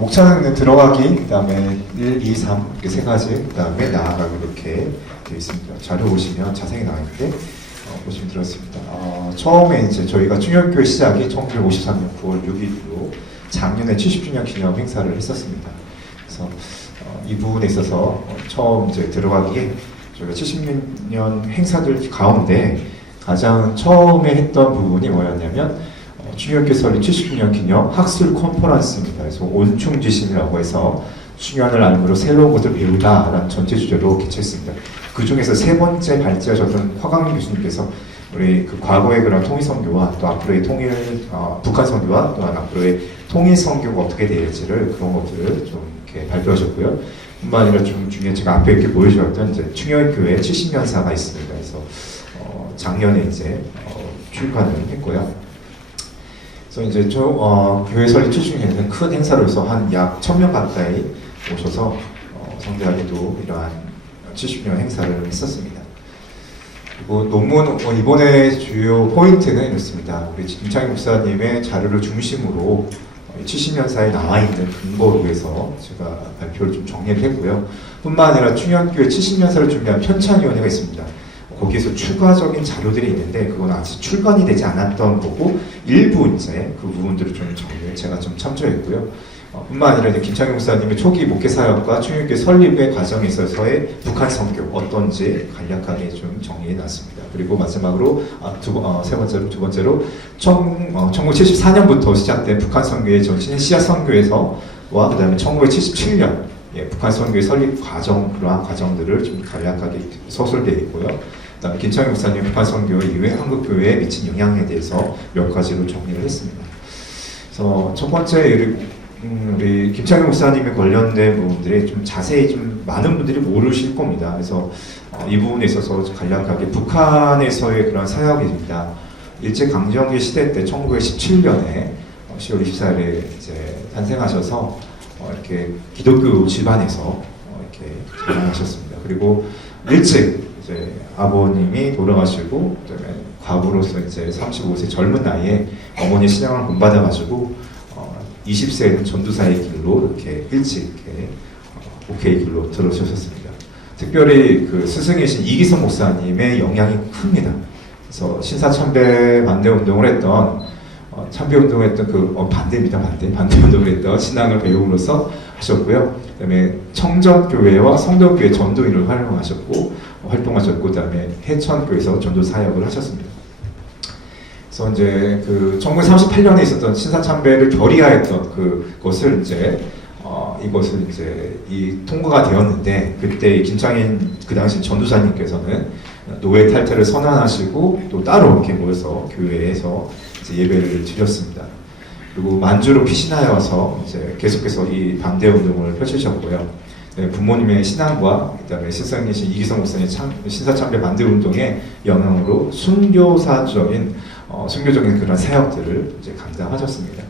목차는 들어가기, 그 다음에 1, 2, 3 이렇게 세 가지, 그 다음에 나아가기 이렇게 되어 있습니다. 자료 보시면 자세히 나와 있는데 보시면 들었습니다. 처음에 이제 저희가 충혈교회 시작이 1953년 9월 6일로 작년에 70주년 기념 행사를 했었습니다. 그래서 이 부분에 있어서 처음 이제 들어가기에 저희가 70년 행사들 가운데 가장 처음에 했던 부분이 뭐였냐면 충혈교회 설립 70주년 기념 학술 컨퍼런스입니다. 그래서 온충지심이라고 해서 충혈을 알므로 새로운 것을 배우다라는 전체 주제로 개최했습니다. 그 중에서 세 번째 발제하셨던 화강민 교수님께서 우리 그 과거의 그런 통일 선교와 또 앞으로의 북한 선교와 또한 앞으로의 통일 선교가 어떻게 될지를 그런 것들을 좀 이렇게 발표하셨고요. 뿐만 아니라 좀 중에 제가 앞에 이렇게 보여주었던 이제 충혈교회 70년사가 있습니다. 그래서 작년에 이제 출간을 했고요. 그래서 이제 교회 설립 70주년에는 큰 행사로서 한 약 1000명 가까이 오셔서 성대하게도 이러한 70주년 행사를 했었습니다. 그리고 논문 이번에 주요 포인트는 이렇습니다. 우리 김창희 목사님의 자료를 중심으로 70년사에 나와 있는 근거로 해서 제가 발표를 좀 정리를 했고요. 뿐만 아니라 충혈교회 70년사를 준비한 편찬위원회가 있습니다. 거기에서 추가적인 자료들이 있는데 그건 아직 출간이 되지 않았던 거고 일부 이제 그 부분들을 좀 정리를 제가 좀 참조했고요. 뿐만 아니라 이제 김창희 목사님의 초기 목회 사역과 충혈교회 설립의 과정에 있어서의 북한 선교 어떤지 간략하게 좀 정리해 놨습니다. 그리고 마지막으로 두 번째로 1974년부터 시작된 북한 선교의 전신 씨앗 선교에서와 그다음에 1977년 북한 선교의 설립 과정 그러한 과정들을 좀 간략하게 서술되어 있고요. 그다음에 김창희 목사님 북한 선교 이후에 한국 교회에 미친 영향에 대해서 몇 가지로 정리를 했습니다. 그래서 첫 번째 우리 김창희 목사님에 관련된 부분들이 좀 자세히 좀 많은 분들이 모르실 겁니다. 그래서 이 부분에 있어서 간략하게 북한에서의 그런 사역입니다. 일제강점기 시대 때 1917년에 10월 24일에 이제 탄생하셔서 이렇게 기독교 집안에서 이렇게 자라나셨습니다. 그리고 일찍 이제 아버님이 돌아가시고 그다음에 과부로서 이제 35세 젊은 나이에 어머니 신앙을 본받아가지고 20세에는 전도사의 길로 이렇게 일찍 이렇게 목회의 길로 들어서셨습니다. 특별히 그 스승이신 이기성 목사님의 영향이 큽니다. 그래서 신사참배 반대 운동을 했던 참배 운동을 했던 반대 운동을 했던 신앙을 배움으로써 하셨고요. 그다음에 청전교회와 성덕교회 전도인을 활동하셨고, 그다음에 해천교회에서 전도 사역을 하셨습니다. 그래서 이제 그 1938년에 있었던 신사참배를 결의하였던 그것을 이제 이것을 이제 통과가 되었는데 그때 김창인 그 당시 전도사님께서는 노예 탈퇴를 선언하시고 또 따로 이렇게 모여서 교회에서 이제 예배를 드렸습니다. 그리고 만주로 피신하여 와서 이제 계속해서 이 반대 운동을 펼치셨고요. 네, 부모님의 신앙과 그다음에 스승이신 이기성 목사님 신사참배 반대 운동의 영향으로 순교적인 그런 사역들을 이제 감당하셨습니다.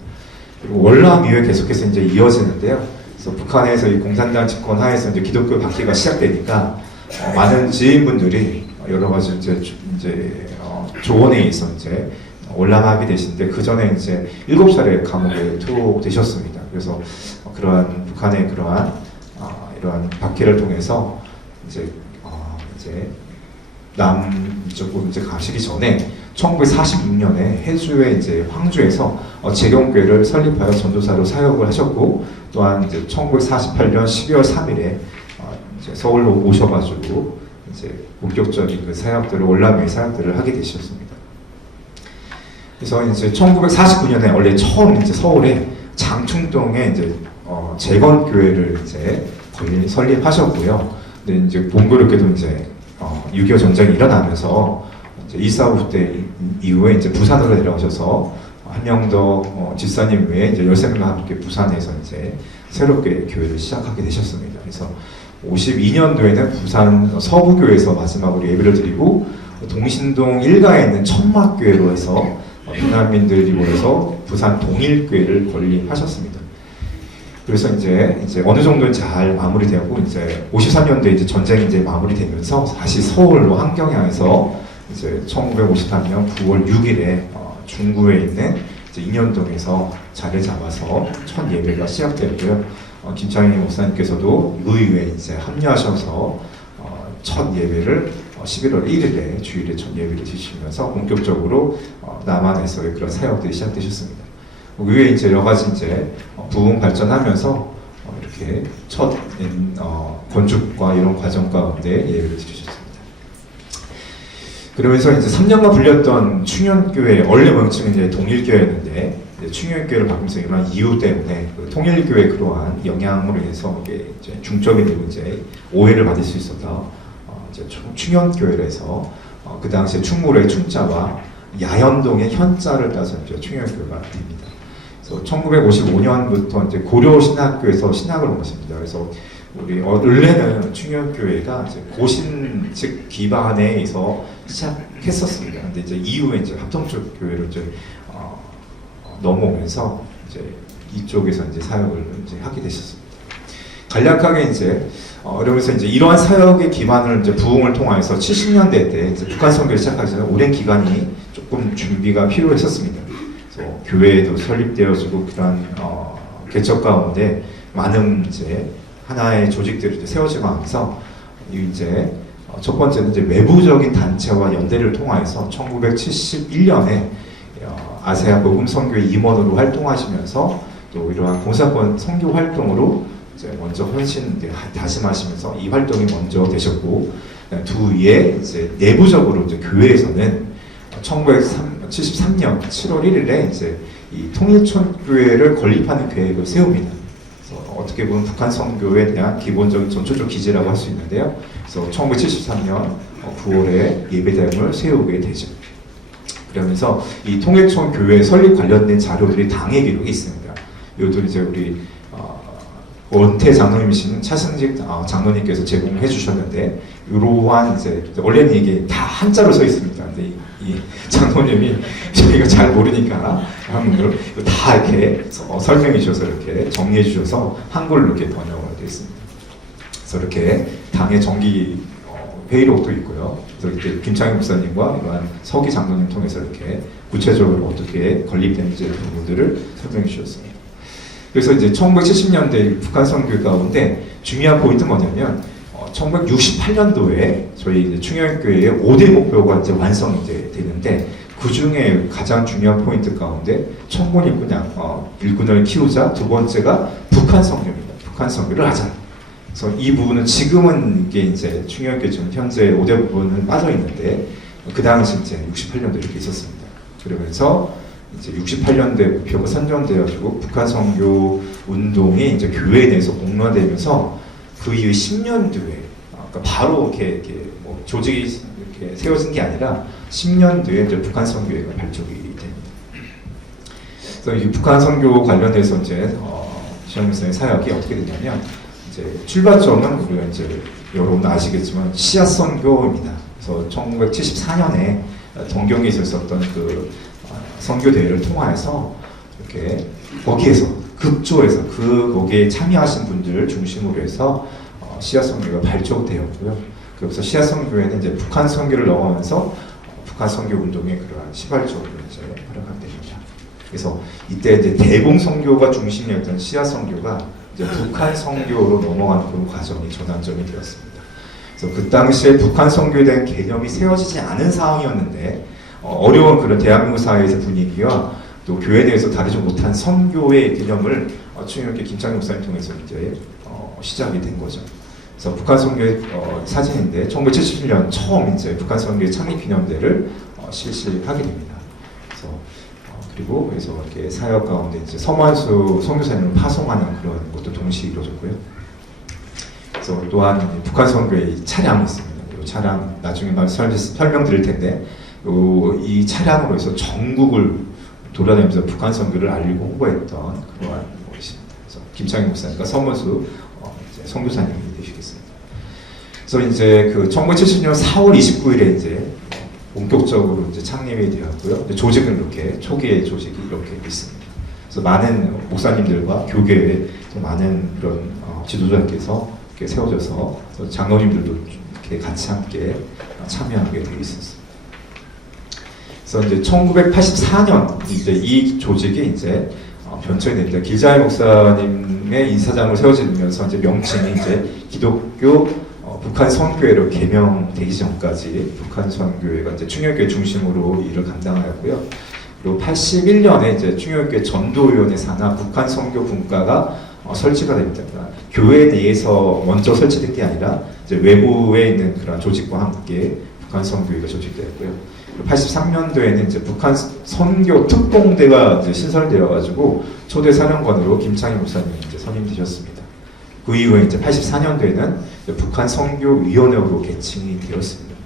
그리고 월남 이후에 계속해서 이제 이어지는데요. 그래서 북한에서 이 공산당 집권 하에서 이제 기독교 박해가 시작되니까 많은 지인분들이 여러 가지 이제 조원에 있어 이제 올라가게 되시는데 그 전에 이제 7차례 감옥에 투옥되셨습니다. 그래서 그러한 북한의 이러한 박해를 통해서 이제 남쪽으로 이제 가시기 전에 1946년에 해주의 이제 황주에서 재경교회를 설립하여 전도사로 사역을 하셨고 또한 이제 1948년 12월 3일에 이제 서울로 오셔가지고 이제 본격적인 그 사역들을 월남의 사역들을 하게 되셨습니다. 그래서 이제 1949년에 원래 처음 이제 서울에 장충동에 이제 재건교회를 이제 설립하셨고요. 근데 이제 공교롭게도 이제 6.25 전쟁이 일어나면서 이제 2.45 때 이후에 이제 부산으로 내려가셔서 한명더 집사님 외에 이제 13명과 함께 부산에서 이제 새롭게 교회를 시작하게 되셨습니다. 그래서 52년도에는 부산 서부교회에서 마지막으로 예배를 드리고 동신동 일가에 있는 천막교회로 해서 피난민들이 모여서 부산 동일교회를 건립하셨습니다. 그래서 이제 어느 정도 잘 마무리되었고 이제 53년도에 이제 전쟁이 이제 마무리되면서 다시 서울로 한경향에서 이제 1953년 9월 6일에 중구에 있는 이제 인현동에서 자리를 잡아서 첫 예배가 시작되었고요. 김창희 목사님께서도 의회에 이제 합류하셔서 첫 예배를 11월 1일에 주일에 첫 예배를 드시면서 본격적으로 남한에서의 그런 사역들이 시작되셨습니다. 의회 이제 여러 가지 이제 부흥 발전하면서 이렇게 첫 건축과 이런 과정 가운데 예배를 드리셨습니다. 그러면서 이제 3년간 불렸던 충현교회 원래 명칭은 이제 동일교회였는데 충현교회를 바꾸면서 이런 이유 때문에 그 통일교회 그러한 영향으로 인해서 이게 이제 중점이 되고 이제 오해를 받을 수 있어서 이제 충현교회로 해서 그 당시에 충무로의 충자와 야현동의 현자를 따서 이제 충현교회가 됩니다. 그래서 1955년부터 이제 고려신학교에서 신학을 온 것입니다. 그래서 우리 원래는 충현교회가 이제 고신즉 기반에서 시작했었습니다. 근데 이제 이후에 이제 합동적 교회로 이제 넘어오면서 이제 이쪽에서 이제 사역을 이제 하게 되셨습니다. 간략하게 이제 그러면서 이제 이러한 사역의 기반을 이제 부흥을 통해서 70년대 때 이제 북한 선교를 시작하기 전에 오랜 기간이 조금 준비가 필요했었습니다. 그래서 교회도 설립되어지고 그런 개척 가운데 많은 이제 하나의 조직들이 이제 세워지면서 이제 첫 번째는 이제 외부적인 단체와 연대를 통해서 1971년에 아세아 복음 선교회 임원으로 활동하시면서 또 이러한 공사권 선교 활동으로 이제 먼저 헌신 다짐하시면서 이 활동이 먼저 되셨고 뒤에 이제 내부적으로 이제 교회에서는 1973년 7월 1일에 이제 이 통일촌 교회를 건립하는 계획을 세웁니다. 그래서 어떻게 보면 북한 선교에 대한 기본적인 전초적 기제라고 할 수 있는데요. 그래서 1973년 9월에 예배당을 세우게 되죠. 그러면서 이 통일촌 교회 설립 관련된 자료들이 당의 기록이 있습니다. 이것도 이제 우리 원태 장로님이신 차승직 장로님께서 제공해 주셨는데 이러한 이제 원래는 이게 다 한자로 써 있습니다. 근데 이 장로님이 저희가 잘 모르니까 한국어를 다 이렇게 설명해 주셔서 이렇게 정리해 주셔서 한글로 이렇게 번역을 되어 있습니다. 그래서 이렇게 당의 정기 회의록도 있고요. 그래서 이렇게 김창희 목사님과 이러한 서기 장로님 통해서 이렇게 구체적으로 어떻게 건립되는지 부분들을 설명해 주셨습니다. 그래서 이제 1970년대 북한 선교 가운데 중요한 포인트는 뭐냐면 1968년도에 저희 이제 충현교회의 5대 목표가 이제 완성이 이제 되는데 그 중에 가장 중요한 포인트 가운데 청군 일꾼을 키우자, 두 번째가 북한 선교입니다. 북한 선교를 하자. 그래서 이 부분은 지금은 이게 이제 충현교회 지금 현재 5대 부분은 빠져 있는데 그 당시 이제 68년도 이렇게 있었습니다. 그러면서 이제 68년도에 목표가 선정되어지고 북한 선교 운동이 이제 교회에 대해서 공론화되면서 그 이후 10년 뒤에 그러니까 바로 이렇게 뭐 조직이 이렇게 세워진 게 아니라 10년 뒤에 이제 북한 선교회가 발족이 됩니다. 그래서 이 북한 선교 관련해서 이제 시험에서의 사역이 어떻게 되냐면 이제 출발점은 우리가 이제 여러분 아시겠지만 씨앗 선교입니다. 그래서 1974년에 동경에 있었던 그 선교 대회를 통해서 이렇게 거기에서 급조해서 거기에 참여하신 분들을 중심으로 해서 씨앗 선교가 발족되었고요. 그래서 씨앗 선교회는 이제 북한 선교를 넘어가면서 북한 선교 운동의 그러한 시발적으로 이제 활약하게 됩니다. 그래서 이때 이제 대봉 선교가 중심이었던 씨앗 선교가 이제 북한 선교로 넘어가는 그런 과정이 전환점이 되었습니다. 그래서 그 당시에 북한 선교에 대한 개념이 세워지지 않은 상황이었는데 어려운 그런 대한민국 사회에서 분위기와 또 교회에 대해서 다루지 못한 선교의 개념을 충현교회 김창희 목사님 통해서 이제 시작이 된 거죠. 그래서 북한 선교의 사진인데 1977년 처음 이제 북한 선교의 창립 기념대를 실시하게 됩니다. 그래서 이렇게 사역 가운데 이제 서만수 선교사님을 파송하는 그런 것도 동시에 이루어졌고요. 그래서 또한 북한 선교의 차량이 있습니다. 이 차량 나중에 설명드릴 텐데 이 차량으로 해서 전국을 돌아다니면서 북한 선교를 알리고 홍보했던 그러한 것입니다. 그래서 김창희 목사님과 서문수 선교사님이 되시겠습니다. 그래서 이제 그 1970년 4월 29일에 이제 본격적으로 이제 창립이 되었고요. 조직은 이렇게 초기의 조직이 이렇게 있습니다. 그래서 많은 목사님들과 교계의 많은 그런 지도자께서 이렇게 세워져서 장로님들도 이렇게 같이 함께 참여하게 되어 있었습니다. 그래서 이제 1984년 이제 이 조직이 이제 변천이 됩니다. 길자이 목사님의 이사장으로 세워지면서 이제 명칭이 이제 기독교 북한 선교회로 개명되기 전까지 북한 선교회가 이제 충혈교회 중심으로 일을 감당하였고요. 그리고 81년에 이제 충혈교회 전도위원회 산하 북한 선교 분과가 설치가 됩니다. 교회 내에서 먼저 설치된 게 아니라 이제 외부에 있는 그런 조직과 함께 북한 선교회가 조직되었고요. 83년도에는 이제 북한 선교 특공대가 이제 신설되어가지고 초대 사령관으로 김창희 목사님이 이제 선임되셨습니다. 그 이후에 이제 84년도에는 북한 선교위원회로 개칭이 되었습니다.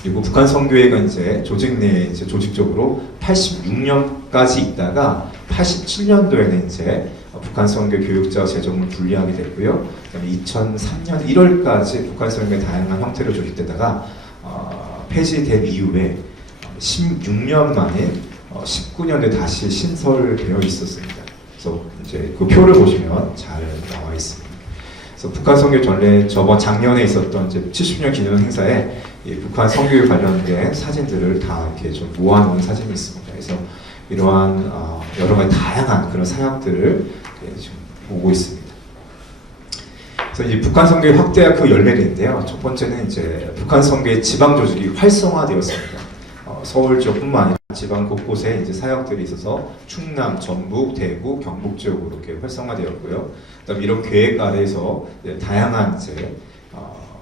그리고 북한 선교회가 이제 조직 내에 이제 조직적으로 86년까지 있다가 87년도에는 이제 북한 선교 교육자 재정을 분리하게 됐고요. 그다음에 2003년 1월까지 북한 선교의 다양한 형태로 조직되다가 폐지된 이후에 16년 만에 19년에 다시 신설되어 있었습니다. 그래서 이제 그 표를 보시면 잘 나와 있습니다. 그래서 북한 선교 전례 작년에 있었던 이제 70년 기념 행사에 이 북한 선교에 관련된 사진들을 다 이렇게 좀 모아놓은 사진이 있습니다. 그래서 이러한 여러 가지 다양한 그런 사역들을 지금 보고 있습니다. 그래서 이 북한 선교의 확대가 그 열매인데요. 첫 번째는 이제 북한 선교의 지방 조직이 활성화되었습니다. 서울 지역뿐만 아니라 지방 곳곳에 이제 사역들이 있어서 충남, 전북, 대구, 경북 지역으로 이렇게 활성화되었고요. 그다음에 이런 계획 아래에서 다양한 이제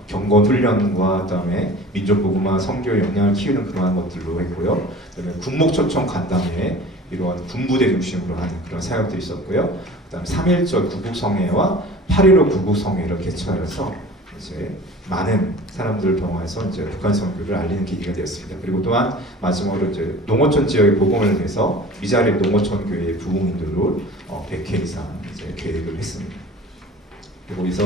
경건 훈련과 그다음에 민족보고마 선교 역량을 키우는 그러한 것들로 했고요. 그다음에 군목초청 간담회 이러한 군부대 중심으로 하는 그런 사역들이 있었고요. 그다음 3.1절 구국성회와 8.15 구국성회를 개최하여서 이제 많은 사람들을 동원해서 이제 북한 선교를 알리는 계기가 되었습니다. 그리고 또한 마지막으로 이제 농어촌 지역의 복음을 위해서 미자리 농어촌 교회의 부흥인도를 100회 이상 이제 계획을 했습니다. 그리고 여기서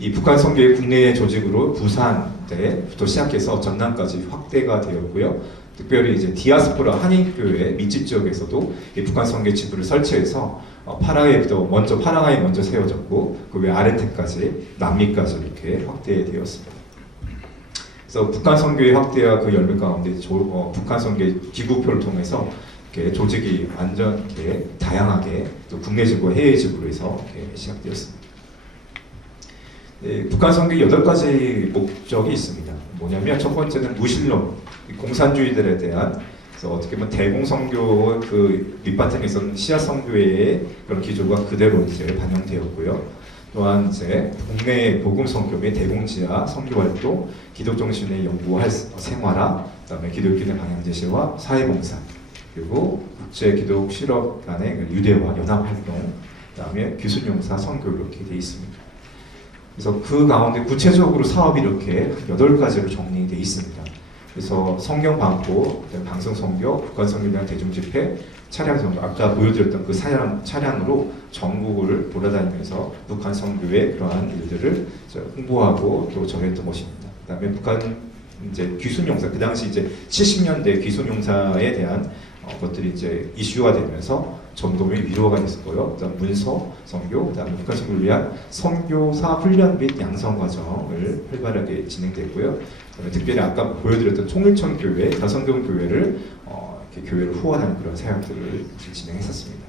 이 북한 선교의 국내 조직으로 부산 때부터 시작해서 전남까지 확대가 되었고요. 특별히 이제 디아스포라 한인교회 밑집 지역에서도 이 북한 선교 지부를 설치해서 파라가이에 먼저 세워졌고 그 외 아르테까지 남미까지 이렇게 확대되었습니다. 그래서 북한 선교의 확대와 그 열매 가운데 북한 선교의 기구표를 통해서 이렇게 조직이 완전 이렇게 다양하게 또 국내 지부, 해외 지부로 해서 이렇게 시작되었습니다. 네, 북한 선교의 8가지 목적이 있습니다. 뭐냐면 첫 번째는 무신론, 공산주의들에 대한 그래서 어떻게 보면 대공선교 그 밑바탕에 있었던 씨앗 선교회의 그런 기조가 그대로 이제 반영되었고요. 또한 이제 국내 복음 선교 및 대공지하 선교 활동, 기독 정신의 연구 생활화, 그다음에 기독교인의 방향 제시와 사회봉사, 그리고 국제 기독 실업 간의 유대와 연합 활동, 그다음에 귀순용사 선교 이렇게 되어 있습니다. 그래서 그 가운데 구체적으로 사업이 이렇게 8가지로 정리되어 있습니다. 그래서 성경 방포, 방송 선교, 북한 선교에 대한 대중 집회, 차량 선교, 아까 보여드렸던 그 차량으로 전국을 돌아다니면서 북한 선교의 그러한 일들을 홍보하고 또 전했던 것입니다. 그다음에 북한 이제 귀순용사, 그 당시 이제 70년대 귀순용사에 대한 것들이 이제 이슈가 되면서 전도의 위로가 됐었고요. 그다음 문서 선교, 그다음에 북한 선교를 위한 선교사 훈련 및 양성 과정을 활발하게 진행됐고요. 특별히 아까 보여드렸던 총일천 교회, 다성경 교회를 이렇게 교회를 후원하는 그런 사역들을 진행했었습니다.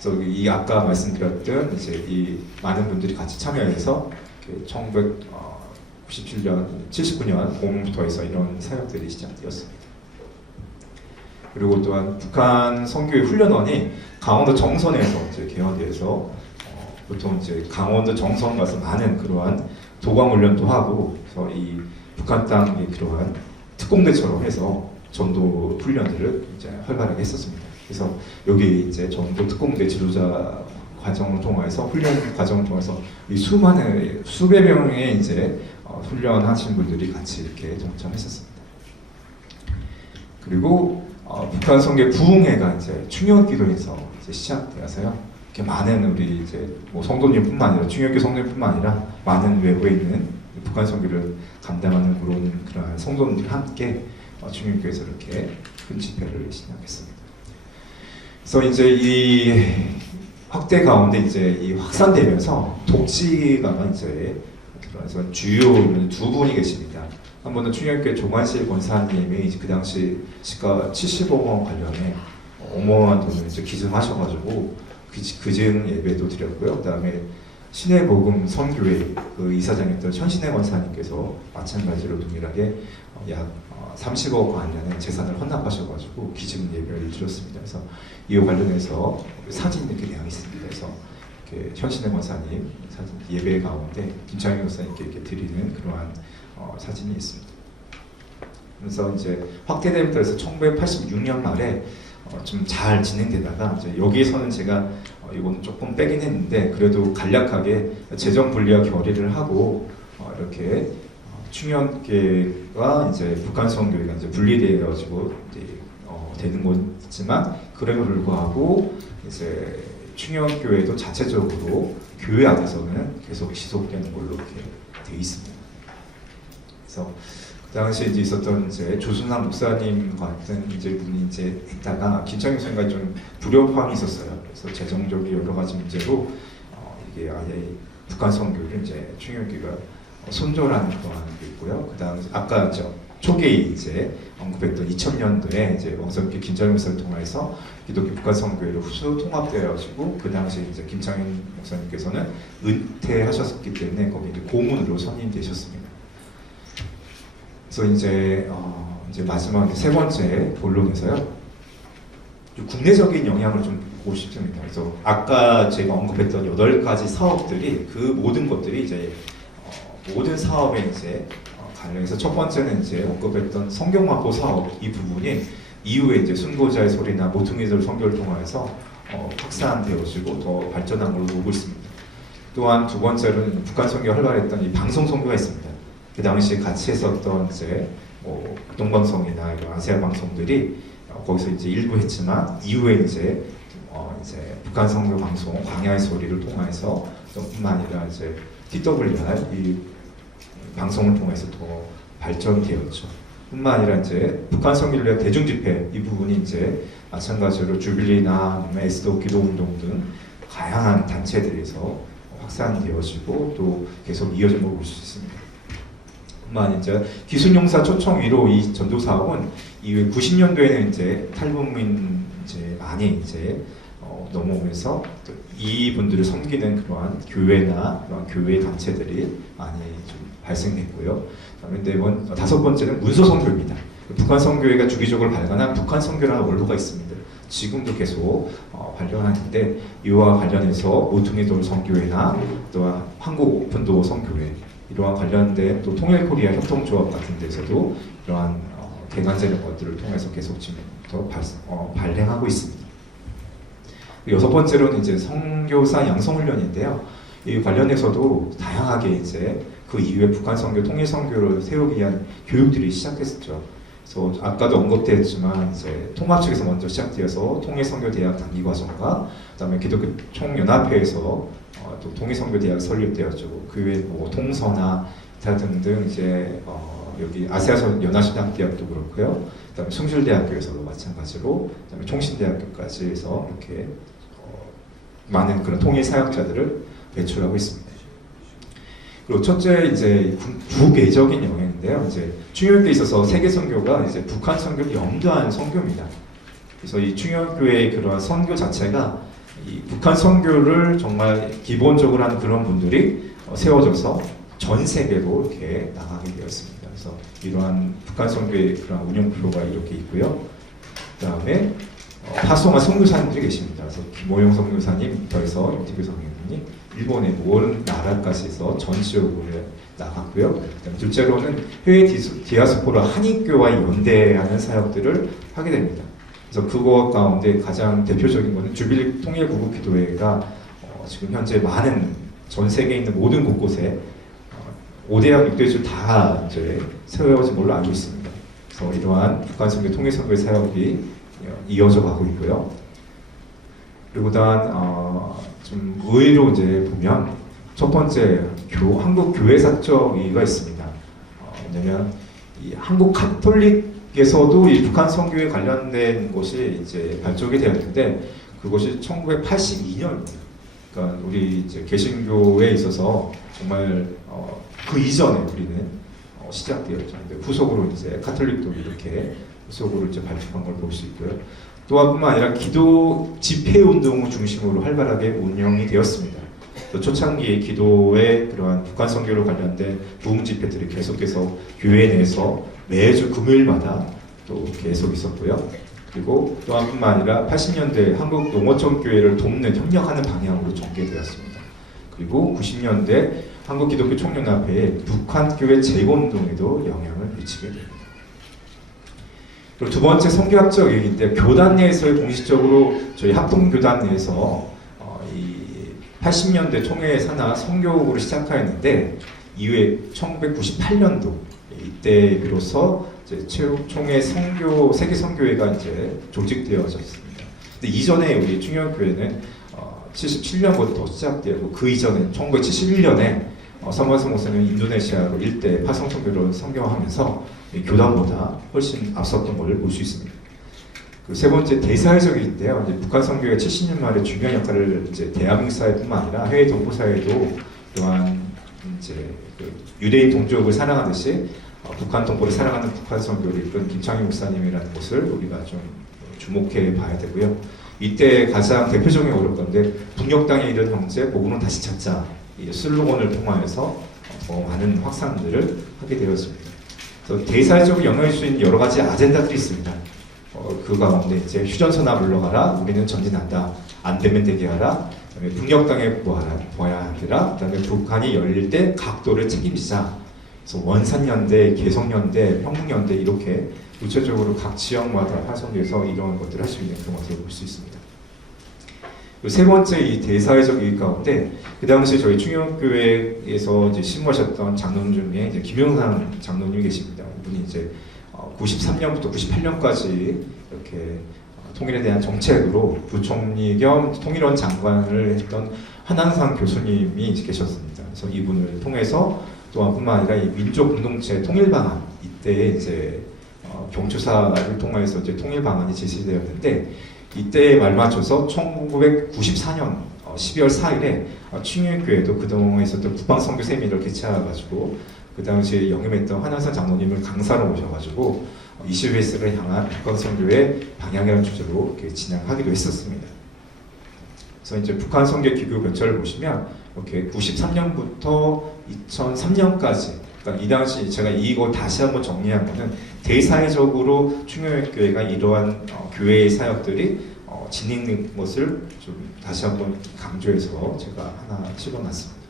그래서 이 아까 말씀드렸던 이제 이 많은 분들이 같이 참여해서 1997년, 79년 봄부터 해서 이런 사역들이 시작되었습니다. 그리고 또한 북한 선교의 훈련원이 강원도 정선에서 이제 개원돼서 보통 이제 강원도 정선 가서 많은 그러한 도광 훈련도 하고, 그래서 이 북한 땅의 그러한 특공대처럼 해서 전도 훈련들을 이제 활발하게 했었습니다. 그래서 여기 이제 전도 특공대 지도자 과정을 통해서 훈련 과정을 통해서 이 수백 명의 이제 훈련하신 분들이 같이 이렇게 동참했었습니다. 그리고 북한 선교 부흥회가 이제 충혈기도에서 이제 시작되어서요. 이렇게 많은 우리 이제 뭐 성도님뿐만 아니라 충혈교 성도님뿐만 아니라 많은 외부에 있는 북한 선교를 감당하는 그런 성도님들이 함께 충혈교에서 이렇게 큰 집회를 시작했습니다. 그래서 이제 이 확대 가운데 이제 이 확산되면서 독지가가 이제 그래서 주요 두 분이 계십니다. 한 번은 충영교회 조관실 권사님이 이제 그 당시 시가 70억 원 관련해 어마어마한 돈을 이제 기증하셔가지고 그증 예배도 드렸고요. 그다음에 신해복음 선교회 그 이사장이었던 현신혜 권사님께서 마찬가지로 동일하게 약 30억 관련의 재산을 헌납하셔가지고 기증 예배를 드렸습니다. 그래서 이와 관련해서 사진이 이렇게 되어 있습니다. 그래서 이렇게 현신혜 권사님 사진 예배 가운데 김창현 권사님께 이렇게 드리는 그러한 사진이 있습니다. 그래서 이제 확대되면서 1986년 말에 좀 잘 진행되다가 이제 여기에서는 제가 이건 조금 빼긴 했는데 그래도 간략하게 재정 분리와 결의를 하고 이렇게 충영교회가 이제 북한 선교회가 이제 분리되어지고 이제 되는 거지만 그럼에도 불구하고 이제 충영교회도 자체적으로 교회 안에서는 계속 지속되는 걸로 이렇게 되어 있습니다. 그래서 그 당시에 이제 있었던 이제 조순상 목사님 같은 이제 분이 이제 있다가 김창현 선생과 좀 불협화음이 있었어요. 그래서 재정적인 여러 가지 문제로 이게 아예 북한 선교를 이제 충영교회가 손절하는 그런 게 있고요. 그 다음 아까 초기에 이제 언급했던 2000년도에 이제 왕성교 김창현 목사를 통해서 기독교 북한 선교회로 후수 통합되어가지고 그 당시에 이제 김창현 목사님께서는 은퇴하셨기 때문에 거기 이제 고문으로 선임되셨습니다. 그래서 이제 마지막 세 번째 본론에서요. 국내적인 영향을 좀 보고 싶습니다. 그래서 아까 제가 언급했던 8가지 사업들이 그 모든 것들이 이제 모든 사업에 이제 관련해서 첫 번째는 이제 언급했던 성경 확보 사업 이 부분이 이후에 이제 순고자의 소리나 모퉁이들 선교를 통해서 확산되어지고 더 발전한 걸로 보고 있습니다. 또한 두 번째로는 북한 선교 활발했던 이 방송 선교가 있습니다. 그 당시에 같이 했었던 이제 동방송이나 이런 아시아 방송들이 거기서 이제 일부 했지만 이후에 이제 북한 선교 방송 광야의 소리를 통해서 뿐만 아니라 이제 TWR 이 방송을 통해서 더 발전되었죠. 뿐만 아니라 이제 북한 선교를 위한 대중 집회 이 부분이 이제 마찬가지로 주빌리나 에스더 기도 운동 등 다양한 단체들에서 확산되어지고 또 계속 이어진 걸 볼 수 있습니다. 이제 기술용사 초청 위로 이 전도 사업은 이후에 90년도에는 이제 탈북민 이제 많이 이제 넘어오면서 이분들을 섬기는 그러한 교회나 그런 교회 단체들이 많이 좀 발생했고요. 그다음에 다섯 번째는 문서 선교입니다. 북한 선교회가 주기적으로 발간한 북한 선교라는 원로가 있습니다. 지금도 계속 발견하는데 이와 관련해서 모퉁이돌 선교회나 또한 한국 오픈도어 선교회 이러한 관련된 또 통일코리아 협동조합 같은 데서도 이러한 대관제적 것들을 통해서 계속 지금 더 발행하고 있습니다. 여섯 번째로는 이제 선교사 양성훈련인데요. 이 관련해서도 다양하게 이제 그 이후에 북한 선교, 통일 선교를 세우기 위한 교육들이 시작했었죠. 그래서 아까도 언급되었지만 이제 통합 측에서 먼저 시작되어서 통일 선교 대학 단기 과정과 그다음에 기독교 총연합회에서 또 통일선교대학 설립되었죠. 그 외에 동서나 기타 등등 이제 여기 아시아 연합신학대학도 그렇고요. 그다음에 숭실대학교에서도 마찬가지로, 그다음에 총신대학교까지 해서 이렇게 많은 그런 통일 사역자들을 배출하고 있습니다. 그리고 첫째 이제 국외적인 영향인데요. 이제 충혈교에 있어서 세계 선교가 이제 북한 선교를 염두한 선교입니다. 그래서 이 충혈교회의 그러한 선교 자체가 이 북한 선교를 정말 기본적으로 하는 그런 분들이 세워져서 전 세계로 이렇게 나가게 되었습니다. 그래서 이러한 북한 선교의 그런 운영 구조가 이렇게 있고요. 그 다음에 파송한 선교사님들이 계십니다. 그래서 김호영 선교사님부터 해서 윤티규 선교사님이 일본의 모든 나라까지 해서 전 지역으로 나갔고요. 그다음에 둘째로는 해외 디아스포라 한인교와 연대하는 사역들을 하게 됩니다. 그래서 그거 가운데 가장 대표적인 것은 주빌리 통일구국기도회가 지금 현재 많은 전 세계에 있는 모든 곳곳에 5대학 6대주 다 이제 세워진 걸로 알고 있습니다. 그래서 이러한 북한 선교 통일 선교의 사역이 이어져 가고 있고요. 그리고 또한 좀 의외로 이제 보면 첫 번째 한국 교회사적 이유가 있습니다. 왜냐면 이 한국 카톨릭에서도 이 북한 선교에 관련된 것이 이제 발족이 되었는데 그것이 1982년입니다. 그러니까 우리 이제 개신교에 있어서 정말 그 이전에 우리는 시작되었죠. 근데 후속으로 이제 카톨릭도 이렇게 후속으로 이제 발전한 걸 볼 수 있고요. 또한 뿐만 아니라 기도 집회 운동을 중심으로 활발하게 운영이 되었습니다. 또 초창기에 기도의 그러한 북한 선교로 관련된 부흥 집회들이 계속해서 교회 내에서 매주 금요일마다 또 계속 있었고요. 그리고 또한 뿐만 아니라 80년대 한국 농어촌 교회를 돕는 협력하는 방향으로 전개되었습니다. 그리고 90년대 한국 기독교 총연합회의 북한 교회 재건운동에도 영향을 미치게 됩니다. 그리고 두 번째 선교학적 얘기인데, 교단 내에서 공식적으로 저희 합동교단 내에서 이 80년대 총회 산하 선교국으로 시작하였는데, 이후에 1998년도 이때 비로소 총회 선교 세계 선교회가 이제 조직되어졌습니다. 근데 이전에 우리 충영교회는 77년부터 시작되었고, 그 이전에 1971년에 서머스 목사님 인도네시아로 일대 파송 선교를 선교하면서 교단보다 훨씬 앞섰던 것을 볼 수 있습니다. 그 세 번째 대사회적인데요. 이제 북한 선교가 70년 말에 중요한 역할을 이제 대한민국 사회뿐만 아니라 해외 동포 사회도 또한 이제 그 유대인 동족을 사랑하듯이 북한 동포를 사랑하는 북한 선교를 이끈 김창희 목사님이라는 것을 우리가 좀 주목해 봐야 되고요. 이때 가장 대표적인 어렵던데, 북녘 땅에 이른 형제 복음으로 다시 찾자, 이 슬로건을 통하여서 많은 확산들을 하게 되었습니다. 그래서 대사적으로 영향을 줄 수 있는 여러 가지 아젠다들이 있습니다. 그 가운데 이제 휴전선화 물러가라, 우리는 전진한다, 안 되면 되게 하라, 그다음에 북녘 땅에 보아야 하리라, 그다음에 북한이 열릴 때 각도를 책임지자. 그래서 원산연대, 개성연대, 평북연대 이렇게 구체적으로 각 지역마다 활성돼서 이러한 것들을 할 수 있는 그런 것을 볼 수 있습니다. 세 번째 이 대사회적 이익 가운데, 그 당시 저희 충영교회에서 이제 심으셨던 장로님 중에 이제 김영상 장로님이 계십니다. 이분이 이제 93년부터 98년까지 이렇게 통일에 대한 정책으로 부총리 겸 통일원 장관을 했던 한한상 교수님이 이제 계셨습니다. 그래서 이분을 통해서 또한 뿐만 아니라 이 민족 공동체 통일 방안, 이때 이제 경추사를 통해서 이제 통일 방안이 제시되었는데, 이때에 말맞춰서 1994년 12월 4일에 충영교회도 그동안 있었던 국방선교 세미나를 개최해가지고 그 당시에 영임했던 한한산 장로님을 강사로 모셔가지고 이슈베이스를 향한 북한선교의 방향이라는 주제로 이렇게 진행하기도 했었습니다. 그래서 이제 북한 선교 기교 변철을 보시면 이렇게 93년부터 2003년까지, 그러니까 이 당시 제가 이거 다시 한번 정리한 거는 대사회적으로 충영교회가 이러한 교회의 사역들이 진행된 것을 좀 다시 한번 강조해서 제가 하나 찍어놨습니다.